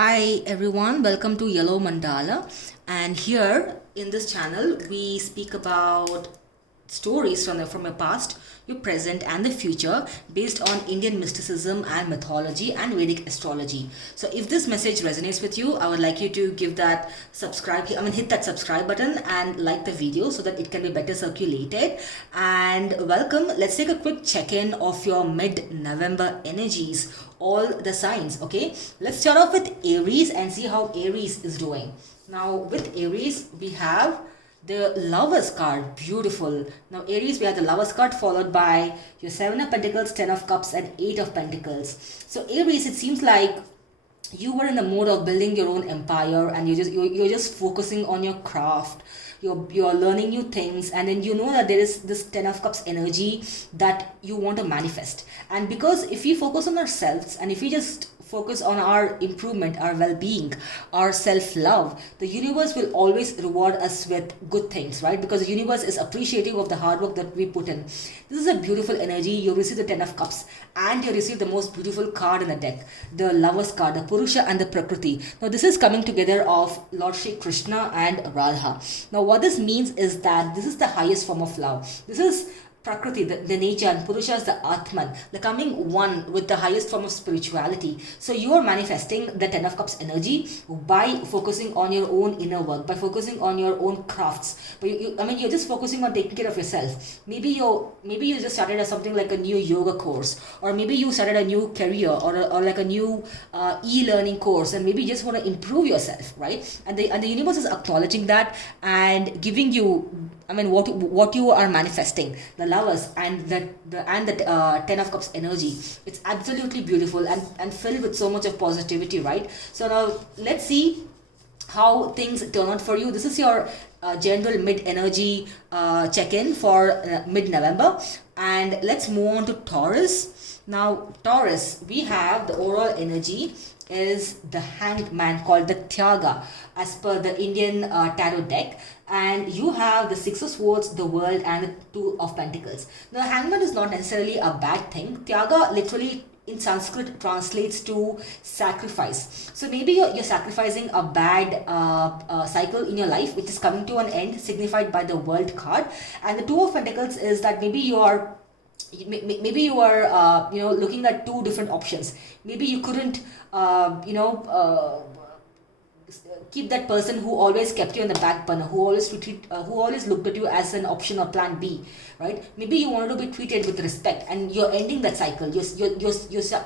Hi everyone, welcome to Yellow Mandala. And here in this channel, we speak about stories from your past, your present, and the future based on Indian mysticism and mythology and Vedic astrology. So, if this message resonates with you, I would like you to give that hit that subscribe button and like the video so that it can be better circulated. And welcome, let's take a quick check in of your mid November energies, all the signs. Okay, let's start off with Aries and see how Aries is doing. Now, with Aries, we have the Lovers card. Beautiful. Now, Aries, we have the Lovers card followed by your Seven of Pentacles, Ten of Cups, and Eight of Pentacles. So, Aries, it seems like you were in the mode of building your own empire, and you're just focusing on your craft. You're learning new things, and then you know that there is this Ten of Cups energy that you want to manifest. And because if we focus on ourselves and if we just focus on our improvement, our well-being, our self-love, the universe will always reward us with good things, right? Because the universe is appreciative of the hard work that we put in. This is a beautiful energy. You receive the Ten of Cups and you receive the most beautiful card in the deck, the Lovers card, the Purusha and the Prakriti. Now this is coming together of Lord Shri Krishna and Radha. Now what this means is that this is the highest form of love. This is Prakriti, the nature, and Purusha is the Atman, the coming one with the highest form of spirituality. So you are manifesting the Ten of Cups energy by focusing on your own inner work, by focusing on your own crafts. But you're just focusing on taking care of yourself. Maybe you just started something like a new yoga course, or maybe you started a new career, or like a new e-learning course, and maybe you just want to improve yourself, right? And the universe is acknowledging that and giving you, what you are manifesting, the Lovers and the Ten of Cups energy. It's absolutely beautiful and filled with so much of positivity, right? So now let's see how things turn out for you. This is your general mid energy check-in for mid-November, and let's move on to Taurus. Now Taurus, we have the overall energy is the Hanged Man, called the Tyaga as per the Indian tarot deck, and you have the Six of Swords, the World, and the Two of Pentacles. Now Hangman is not necessarily a bad thing. Tyaga literally in Sanskrit translates to sacrifice. So maybe you're sacrificing a bad cycle in your life which is coming to an end, signified by the World card. And the Two of Pentacles is that maybe you are looking at two different options. Maybe you couldn't keep that person who always kept you on the back burner, who always looked at you as an option or plan B, right? Maybe you wanted to be treated with respect, and you're ending that cycle. You're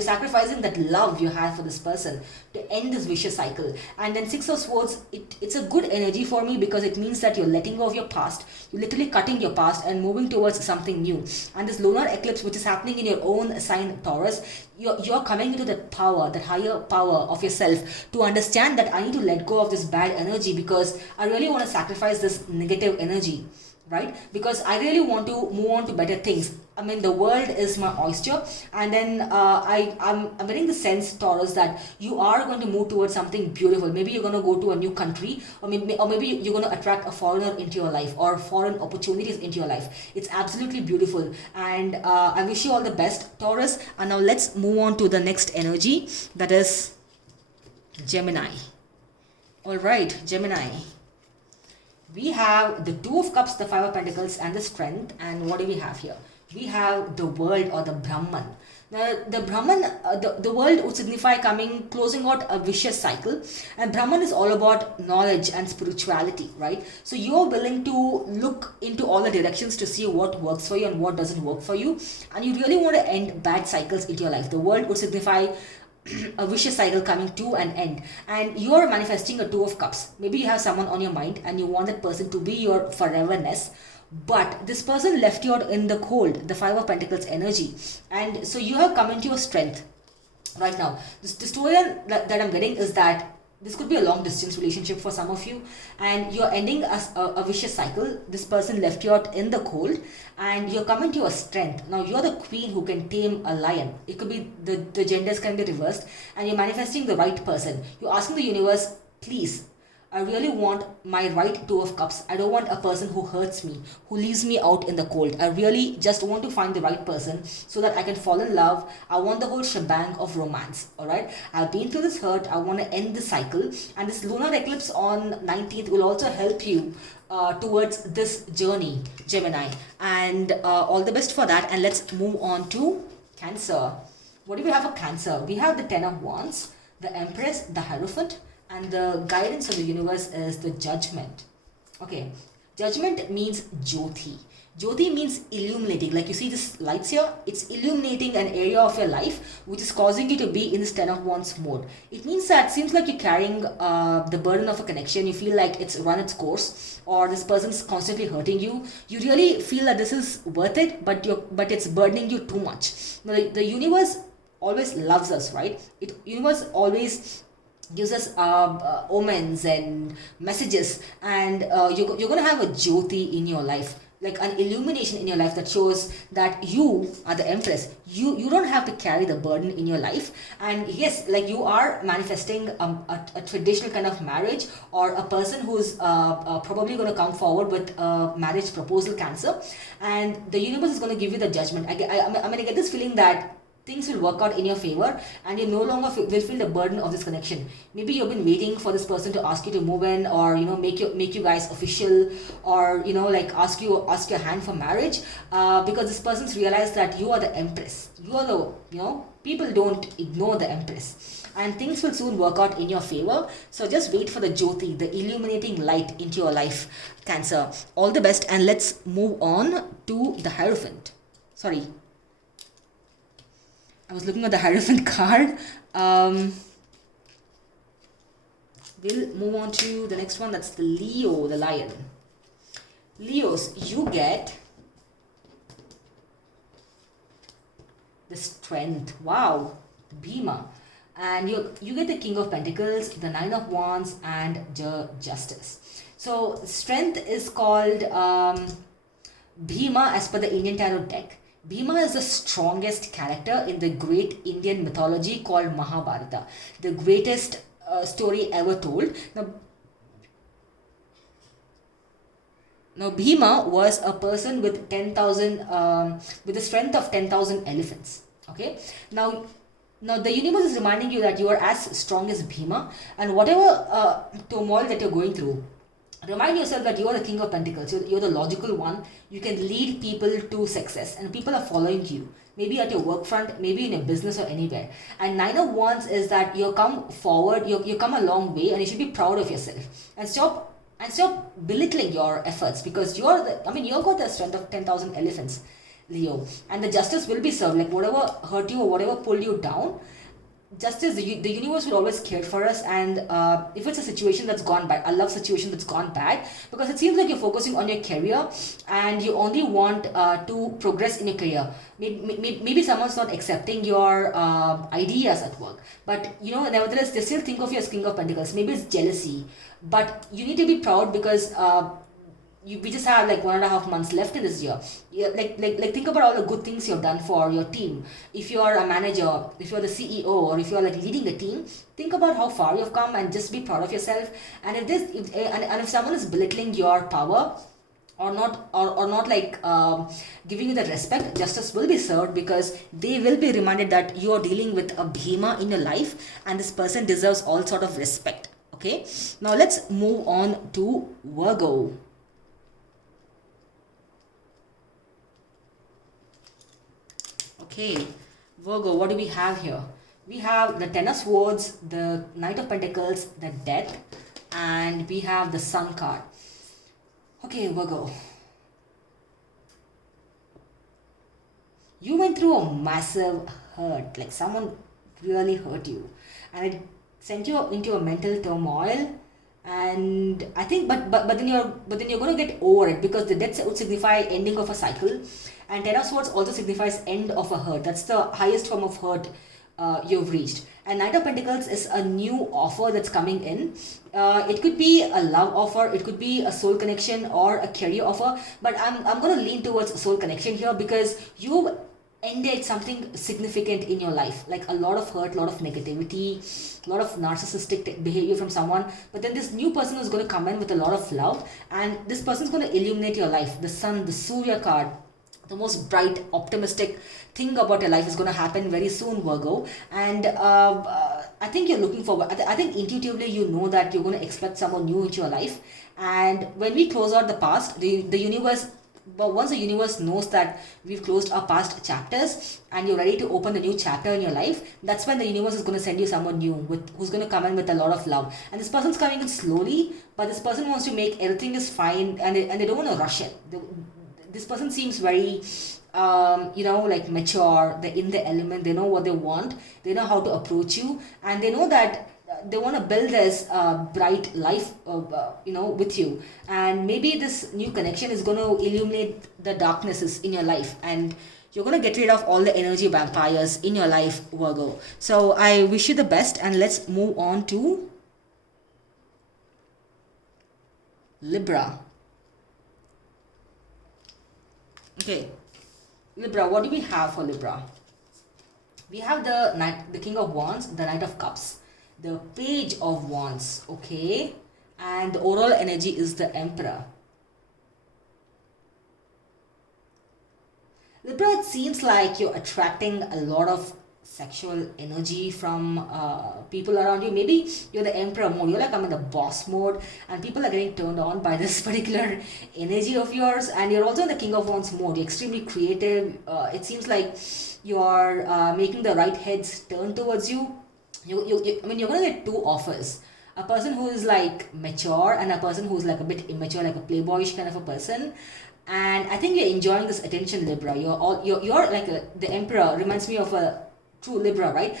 sacrificing that love you have for this person to end this vicious cycle. And then Six of Swords, it's a good energy for me because it means that you're letting go of your past. You're literally cutting your past and moving towards something new. And this lunar eclipse, which is happening in your own sign Taurus, you're coming into that power, that higher power of yourself, to understand that I need to let go of this bad energy because I really want to sacrifice this negative energy, right? Because I really want to move on to better things. The world is my oyster. And then I'm getting the sense, Taurus, that you are going to move towards something beautiful. Maybe you're going to go to a new country, or maybe you're going to attract a foreigner into your life, or foreign opportunities into your life. It's absolutely beautiful, and I wish you all the best, Taurus. And now let's move on to the next energy, that is Gemini. All right, Gemini. We have the Two of Cups, the Five of Pentacles, and the Strength. And what do we have here? We have the World, or the Brahman. Now, the Brahman, the world would signify closing out a vicious cycle. And Brahman is all about knowledge and spirituality, right? So you're willing to look into all the directions to see what works for you and what doesn't work for you. And you really want to end bad cycles into your life. The world would signify a vicious cycle coming to an end, and you are manifesting a Two of Cups. Maybe you have someone on your mind and you want that person to be your foreverness, but this person left you out in the cold, the Five of Pentacles energy, and so you have come into your strength right now. The story that I'm getting is that this could be a long distance relationship for some of you, and you're ending a vicious cycle. This person left you out in the cold, and you're coming to your strength. Now you're the queen who can tame a lion. It could be the genders can be reversed, and you're manifesting the right person. You're asking the universe, please, I really want my right two of cups. I don't want a person who hurts me, who leaves me out in the cold. I really just want to find the right person so that I can fall in love. I want the whole shebang of romance. All right. I've been through this hurt. I want to end the cycle. And this lunar eclipse on 19th will also help you towards this journey, Gemini. And all the best for that. And let's move on to Cancer. What do we have for Cancer? We have the Ten of Wands, the Empress, the Hierophant, and the guidance of the universe is the Judgment. Okay, Judgment means Jyoti. Jyoti means illuminating. Like you see this lights here, it's illuminating an area of your life which is causing you to be in this Ten of Wands mode. It means that seems like you're carrying the burden of a connection. You feel like it's run its course, or this person's constantly hurting you. You really feel that this is worth it, but it's burdening you too much. Now, the universe always loves us, right? Universe always gives us omens and messages, and you're going to have a jyoti in your life, like an illumination in your life that shows that you are the Empress. You don't have to carry the burden in your life. And yes, like you are manifesting a traditional kind of marriage, or a person who's probably going to come forward with a marriage proposal, Cancer, and the universe is going to give you the Judgment. I'm going to get this feeling that things will work out in your favor, and you no longer will feel the burden of this connection. Maybe you've been waiting for this person to ask you to move in, or make you guys official, or like ask your hand for marriage, because this person's realized that you are the Empress. You are the people don't ignore the Empress, and things will soon work out in your favor. So just wait for the Jyoti, the illuminating light into your life, Cancer. All the best, and let's move on to the Hierophant. Sorry, I was looking at the Hierophant card. We'll move on to the next one. That's the Leo, the Lion. Leos, you get the Strength. Wow, the Bhima. And you get the King of Pentacles, the Nine of Wands, and the Justice. So Strength is called Bhima as per the Indian Tarot deck. Bhima is the strongest character in the great Indian mythology called Mahabharata, the greatest story ever told. Now Bhima was a person with 10,000, with the strength of 10,000 elephants. Okay. Now the universe is reminding you that you are as strong as Bhima, and whatever turmoil that you're going through, remind yourself that you are the King of Pentacles. You're the logical one. You can lead people to success, and people are following you. Maybe at your work front, maybe in your business, or anywhere. And Nine of Wands is that you come forward, you come a long way, and you should be proud of yourself. And stop belittling your efforts, because you've got the strength of 10,000 elephants, Leo. And the Justice will be served. Like whatever hurt you or whatever pulled you down, Justice, the universe will always care for us. And if it's a situation that's gone bad, a love situation that's gone bad, because it seems like you're focusing on your career and you only want to progress in your career. Maybe someone's not accepting your ideas at work, but nevertheless they still think of you as King of Pentacles. Maybe it's jealousy, but you need to be proud, because we just have like 1.5 months left in this year. Like think about all the good things you've done for your team. If you're a manager, if you're the CEO, or if you're like leading the team, think about how far you've come and just be proud of yourself. And if someone is belittling your power, or not like giving you the respect, justice will be served, because they will be reminded that you are dealing with a Bhima in your life, and this person deserves all sort of respect. Okay, now let's move on to Virgo. Okay, Virgo, what do we have here? We have the Ten of Swords, the Knight of Pentacles, the Death, and we have the Sun card. Okay, Virgo. You went through a massive hurt, like someone really hurt you, and it sent you into a mental turmoil. And I think, but then you're going to get over it, because the Death would signify ending of a cycle, and Ten of Swords also signifies end of a hurt. That's the highest form of hurt you've reached. And Knight of Pentacles is a new offer that's coming in. It could be a love offer, it could be a soul connection, or a career offer, but I'm going to lean towards a soul connection here, because ended something significant in your life, like a lot of hurt, a lot of negativity, a lot of narcissistic behavior from someone. But then this new person is going to come in with a lot of love, and this person is going to illuminate your life. The sun, the Surya card, the most bright, optimistic thing about your life is going to happen very soon, Virgo. And I think you're looking forward. I think intuitively you know that you're going to expect someone new into your life. And when we close out the past, the universe, but once the universe knows that we've closed our past chapters and you're ready to open the new chapter in your life, that's when the universe is going to send you someone new who's going to come in with a lot of love. And this person's coming in slowly, but this person wants to make everything is fine, and they don't want to rush it. This person seems very like mature. They're in the element. They know what they want. They know how to approach you, and they know that they want to build this bright life with you. And maybe this new connection is going to illuminate the darknesses in your life, and you're going to get rid of all the energy vampires in your life, Virgo. So I wish you the best, and let's move on to Libra. Okay, Libra, what do we have for Libra? We have the King of Wands, the Knight of Cups, the Page of Wands, okay, and the overall energy is the Emperor. Libra, it seems like you're attracting a lot of sexual energy from people around you. Maybe you're the Emperor mode, you're like I'm in the boss mode, and people are getting turned on by this particular energy of yours. And you're also in the King of Wands mode. You're extremely creative. It seems like you are making the right heads turn towards you. I mean, you're going to get two offers. A person who is like mature, and a person who's like a bit immature, like a playboyish kind of a person. And I think you're enjoying this attention, Libra. You're like the Emperor reminds me of a true Libra, right?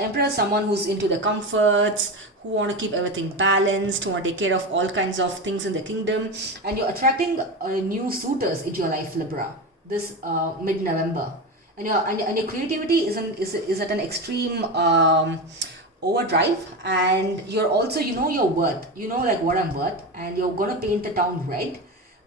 Emperor is someone who's into the comforts, who want to keep everything balanced, who want to take care of all kinds of things in the kingdom. And you're attracting new suitors into your life, Libra, this mid-November. And your creativity is at an extreme overdrive, and you're also, you know your worth, you know like what I'm worth, and you're gonna paint the town red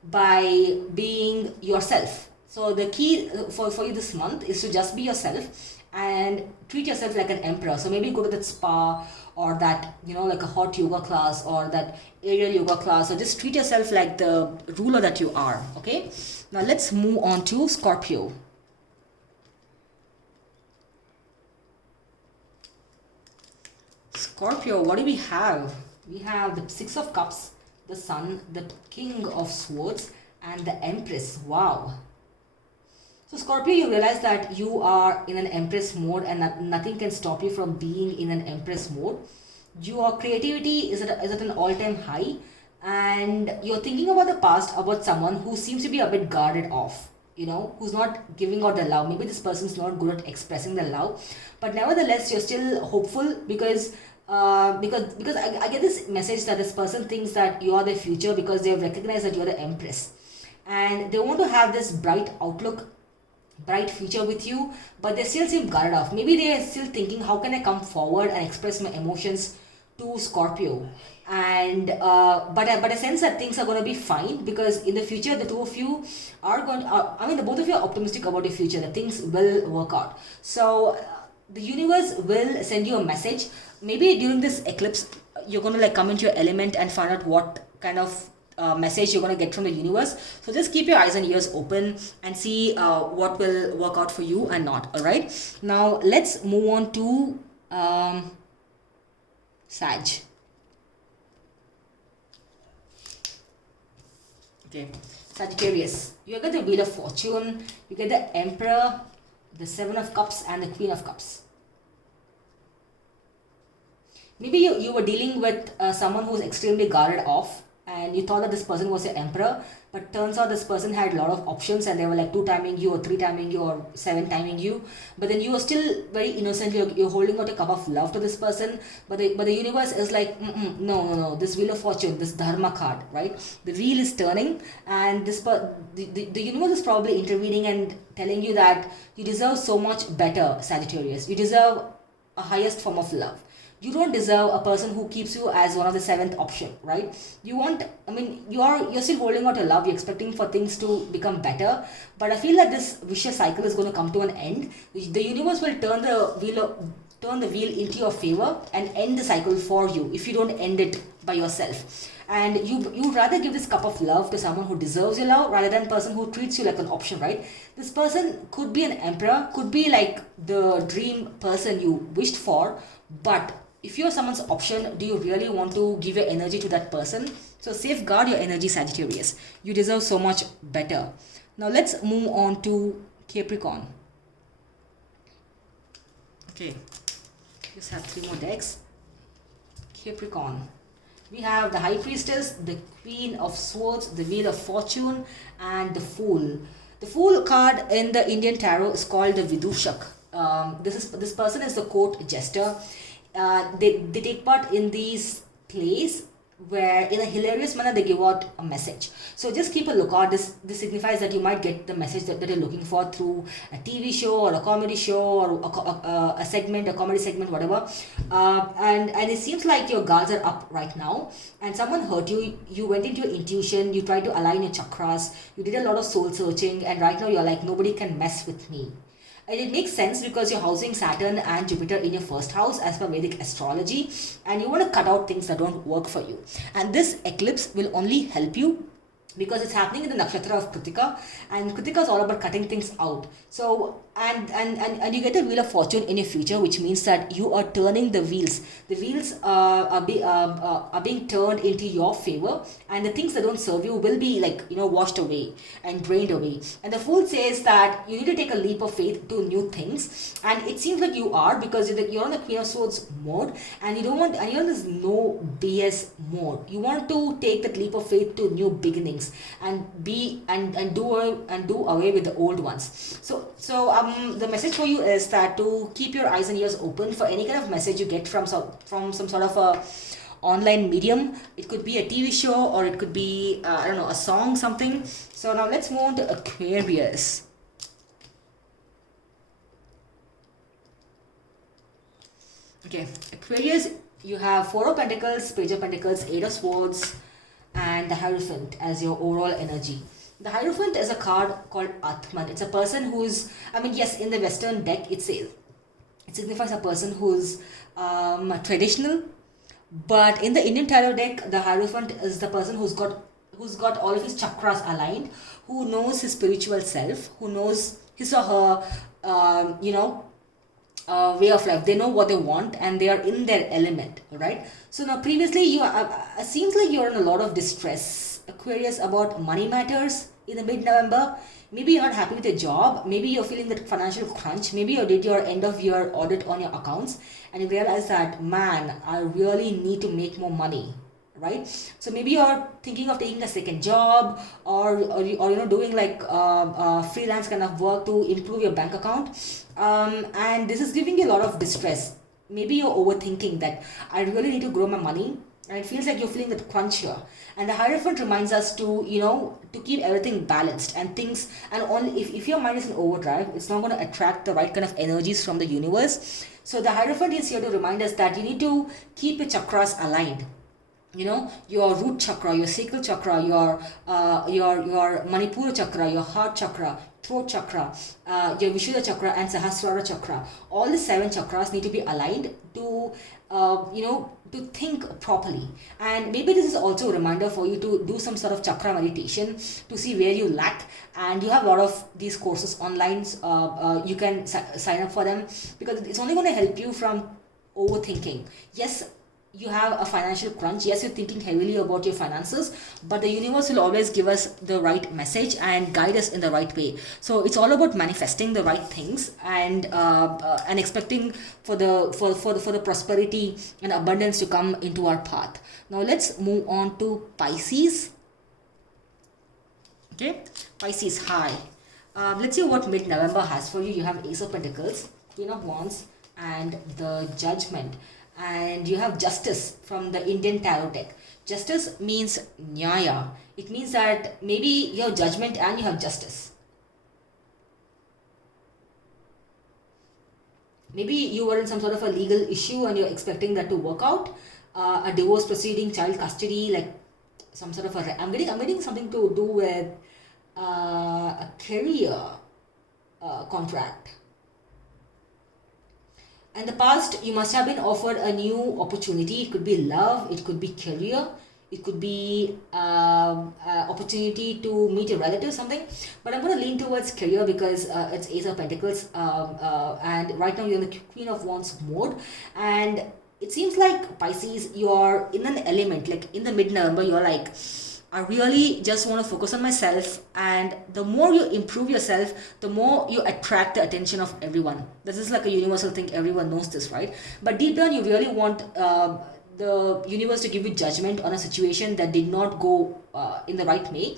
by being yourself. So the key for you this month is to just be yourself and treat yourself like an emperor. So maybe go to that spa, or that like a hot yoga class, or that aerial yoga class, or just treat yourself like the ruler that you are. Okay, now let's move on to Scorpio. Scorpio, what do we have? We have the Six of Cups, the Sun, the King of Swords, and the Empress. Wow. So Scorpio, you realize that you are in an Empress mode, and that nothing can stop you from being in an Empress mode. Your creativity is at an all-time high, and you're thinking about the past, about someone who seems to be a bit guarded off, who's not giving out the love. Maybe this person's not good at expressing the love, but nevertheless, you're still hopeful because I get this message that this person thinks that you are their future, because they have recognized that you are the Empress, and they want to have this bright outlook, bright future with you, but they still seem guarded off. Maybe they are still thinking, how can I come forward and express my emotions to Scorpio? And but I sense that things are going to be fine, because in the future the two of you are going the both of you are optimistic about your future, that things will work out. So the universe will send you a message. Maybe during this eclipse you're going to like come into your element and find out what kind of message you're going to get from the universe. So just keep your eyes and ears open and see what will work out for you and not. All right, now let's move on to Sag. Okay, Sagittarius, you get the Wheel of Fortune, you get the Emperor, the Seven of Cups, and the Queen of Cups. Maybe you were dealing with someone who's extremely guarded off, and you thought that this person was your Emperor, but turns out this person had a lot of options, and they were like 2-timing you, or 3-timing you, or 7-timing you. But then you are still very innocent. You're holding out a cup of love to this person, but the universe is like, no, this Wheel of Fortune, this Dharma card, right? The wheel is turning, and the universe is probably intervening and telling you that you deserve so much better, Sagittarius. You deserve a highest form of love. You don't deserve a person who keeps you as one of the seventh option, right? You want, I mean, you're still holding out your love, you're expecting for things to become better, but I feel that this vicious cycle is going to come to an end. The universe will turn the wheel into your favor and end the cycle for you if you don't end it by yourself. And you'd rather give this cup of love to someone who deserves your love rather than a person who treats you like an option, right? This person could be an emperor, could be like the dream person you wished for, but if you're someone's option, do you really want to give your energy to that person? So safeguard your energy, Sagittarius. You deserve so much better. Now let's move on to Capricorn. Okay, just have 3 more decks. Capricorn. We have the High Priestess, the Queen of Swords, the Wheel of Fortune, and the Fool. The Fool card in the Indian Tarot is called the Vidushak. This person is the court jester. They take part in these plays where in a hilarious manner they give out a message. So just keep a lookout. This signifies that you might get the message that you're looking for through a TV show or a comedy show or a segment, a comedy segment, whatever. And it seems like your guards are up right now and someone hurt you. You went into your intuition, you tried to align your chakras, you did a lot of soul searching, and right now you're like, nobody can mess with me. And it makes sense because you're housing Saturn and Jupiter in your first house as per Vedic astrology, and you want to cut out things that don't work for you. And this eclipse will only help you because it's happening in the nakshatra of Kritika, and Kritika is all about cutting things out. So and you get a wheel of fortune in your future, which means that you are turning the wheels. The wheels are being turned into your favor, and the things that don't serve you will be like, washed away and drained away. And the Fool says that you need to take a leap of faith to new things, and it seems like you are, because you're on the Queen of Swords mode, and you're on this no BS mode. You want to take that leap of faith to new beginnings and do away with the old ones. So the message for you is that to keep your eyes and ears open for any kind of message you get from some sort of a online medium. It could be a TV show, or it could be a song, something. So now let's move on to Aquarius. Okay, Aquarius, you have 4 of Pentacles, Page of Pentacles, 8 of Swords, and the Hierophant as your overall energy. The Hierophant is a card called Atman. It's a person who's, yes, in the Western deck it signifies a person who's traditional, but in the Indian Tarot deck, the Hierophant is the person who's got all of his chakras aligned, who knows his spiritual self, who knows his or her, way of life. They know what they want and they are in their element, right? So now previously it seems like you're in a lot of distress, Aquarius, about money matters in the mid-November. Maybe you're not happy with your job, maybe you're feeling that financial crunch, maybe you did your end of year audit on your accounts and you realize that, man, I really need to make more money, right? So maybe you're thinking of taking a second job or doing like freelance kind of work to improve your bank account, and this is giving you a lot of distress. Maybe you're overthinking that I really need to grow my money, and it feels like you're feeling that crunch here. And the Hierophant reminds us to keep everything balanced and things, and only if your mind is in overdrive, it's not going to attract the right kind of energies from the universe. So the Hierophant is here to remind us that you need to keep your chakras aligned. Your root chakra, your sacral chakra, your Manipura chakra, your heart chakra, throat chakra, your Vishuddha chakra and Sahasrara chakra. All the 7 chakras need to be aligned to to think properly. And maybe this is also a reminder for you to do some sort of chakra meditation to see where you lack. And you have a lot of these courses online. You can sign up for them because it's only going to help you from overthinking. Yes, you have a financial crunch. Yes, you're thinking heavily about your finances, but the universe will always give us the right message and guide us in the right way. So it's all about manifesting the right things and expecting for the prosperity and abundance to come into our path. Now let's move on to Pisces. Okay, Pisces, hi. Let's see what mid-November has for you. You have Ace of Pentacles, Queen of Wands, and the Judgment. And you have Justice from the Indian Tarot deck. Justice means Nyaya. It means that maybe you have judgment and you have justice. maybe you were in some sort of a legal issue and you're expecting that to work out, a divorce proceeding, child custody, like some sort of a, I'm getting something to do with a career contract. In the past, you must have been offered a new opportunity. It could be love, it could be career, it could be opportunity to meet a relative, something. But I'm going to lean towards career because it's Ace of Pentacles, and right now you're in the Queen of Wands mode, and it seems like Pisces, you're in an element like in the mid-November. You're like, I really just want to focus on myself, and the more you improve yourself, the more you attract the attention of everyone. This is like a universal thing, everyone knows this, right? But deep down, you really want the universe to give you judgment on a situation that did not go in the right way.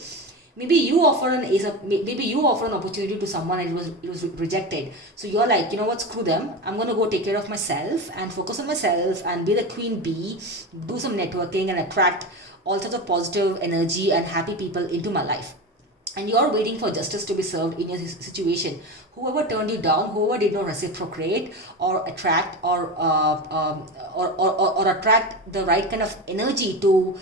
Maybe you offer maybe you offer an opportunity to someone and it was rejected. So you're like, you know what, screw them. I'm gonna go take care of myself and focus on myself and be the queen bee, do some networking and attract all sorts of positive energy and happy people into my life. And you're waiting for justice to be served in your situation. Whoever turned you down, whoever did not reciprocate or attract or attract the right kind of energy to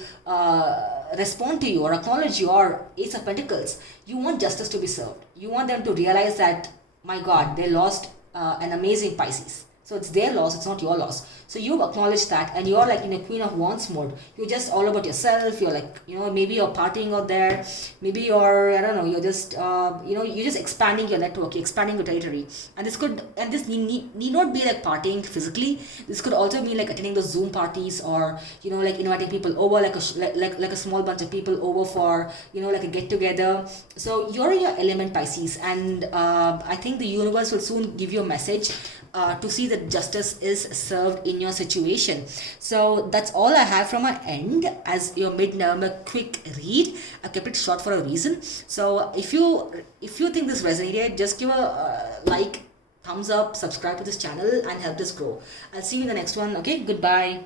respond to you or acknowledge your Ace of Pentacles, you want justice to be served. You want them to realize that, my God, they lost an amazing Pisces. So it's their loss, it's not your loss. So you've acknowledged that and you're like in a Queen of Wands mode. You're just all about yourself. You're like, maybe you're partying out there. Maybe you're, I don't know, you're just, you're just expanding your network, you're expanding your territory. And this need not be like partying physically. This could also mean like attending those Zoom parties or, like inviting people over, like a small bunch of people over for, like a get together. So you're in your element, Pisces. And I think the universe will soon give you a message to see that justice is served in your situation. So that's all I have from my end as your mid-November quick read. I kept it short for a reason. So if you think this resonated, just give a like, thumbs up, subscribe to this channel and help this grow. I'll see you in the next one. Okay, goodbye.